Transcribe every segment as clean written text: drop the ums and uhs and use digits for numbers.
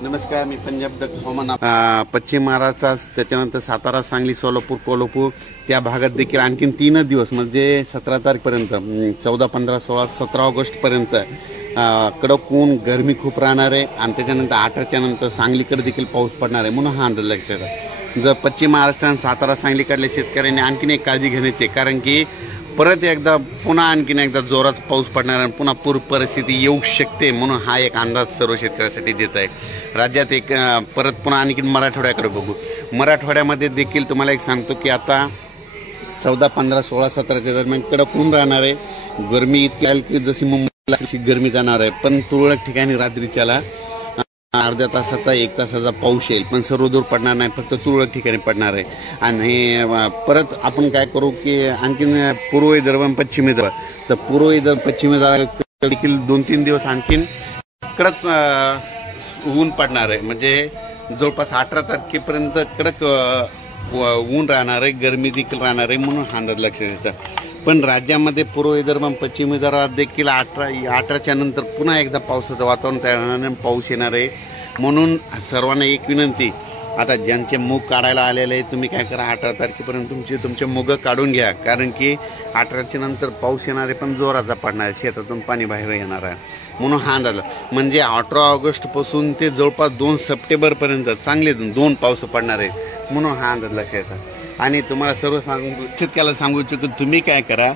नमस्कार, मी पंजाब डॉक्टर हवामान पश्चिम महाराष्ट्रात, त्याच्यानंतर सातारा, सांगली, सोलापूर, कोल्हापूर त्या भागात देखील आणखीन 3 दिवस म्हणजे 17 तारखेपर्यंत 14, 15, 16, 17 ऑगस्टपर्यंत कडक ऊन, गरमी खूप राहणार आहे आणि त्याच्यानंतर 18च्या नंतर सांगलीकडे देखील पाऊस पडणार आहे म्हणून हा अंदाज लागतो। जर पश्चिम महाराष्ट्र आणि सातारा, सांगलीकडल्या शेतकऱ्यांनी आणखीन एक काळजी घेण्याची, कारण की परत एकदा पुन्हा आणखीन एकदा जोरात पाऊस पडणार आणि पुन्हा पूर परिस्थिती येऊ शकते म्हणून हा एक अंदाज सर्व शेतकऱ्यांसाठी देत आहे। राज्यात एक परत पुन्हा आणखीन मराठवाड्याकडे बघू। मराठवाड्यामध्ये देखील तुम्हाला एक सांगतो की आता 14, 15, 16, 17च्या दरम्यान कडक ऊन राहणार आहे। गरमी इतकी आहे की जशी मुंबईला अशी गरमी जाणार आहे, पण तुरळक ठिकाणी रात्रीच्याला अर्ध्या तासाचा 1 तासाचा पाऊस येईल, पण सर्वदूर पडणार नाही, फक्त तुरळक ठिकाणी पडणार आहे। आणि परत आपण काय करू की आणखीन पूर्व विदर्भ आणि पश्चिम विदर्भ, तर पूर्व विदर्भ पश्चिम विदर्भ देखील 2-3 दिवस आणखीन कडक ऊन पडणार आहे, म्हणजे जवळपास 18 तारखेपर्यंत कडक ऊन राहणार आहे, गरमी देखील राहणार आहे म्हणून हा अंदाज लक्षात घ्यायचा। पण राज्यामध्ये पूर्व विदर्भ आणि पश्चिम विदर्भात देखील 18च्या नंतर पुन्हा एकदा पावसाचं वातावरण तयार होणार आहे, पाऊस येणार आहे। म्हणून सर्वांना एक विनंती, आता ज्यांचे मूग काढायला आलेले आहे तुम्ही काय करा, 18 तारखेपर्यंत तुमचे मूग काढून घ्या, कारण की 18च्या नंतर पाऊस येणार आहे, पण जोराचा पडणार आहे, शेतातून पाणी बाहेर येणार आहे म्हणून हा अंदाज। म्हणजे 18 ऑगस्टपासून ते जवळपास 2 सप्टेंबरपर्यंत चांगले 2 पाऊस पडणार आहे म्हणून हा अंदाज लक्षात येतात। आणि तुम्हाला सर्व शेतकऱ्याला सांगू इच्छितो की तुम्ही काय करा,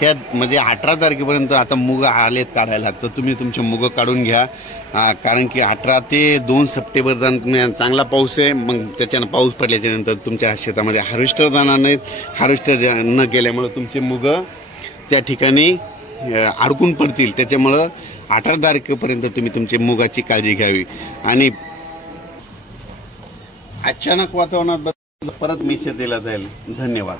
ह्या म्हणजे 18 तारखेपर्यंत आता मूग आलेत काढायला, तर तुम्ही तुमचे मूग काढून घ्या, कारण की 18 ते 2 सप्टेंबर दरम्यान चांगला पाऊस आहे। मग त्याच्यानं पाऊस पडल्याच्या नंतर तुमच्या शेतामध्ये हार्वेस्टर जाणार नाहीत, हार्वेस्टर न गेल्यामुळं तुमचे मूग त्या ठिकाणी अडकून पडतील। त्याच्यामुळं 18 तारखेपर्यंत तुम्ही तुमच्या मुगाची काळजी घ्यावी। आणि अचानक वातावरणात परत मेसेज दिला जाईल। धन्यवाद।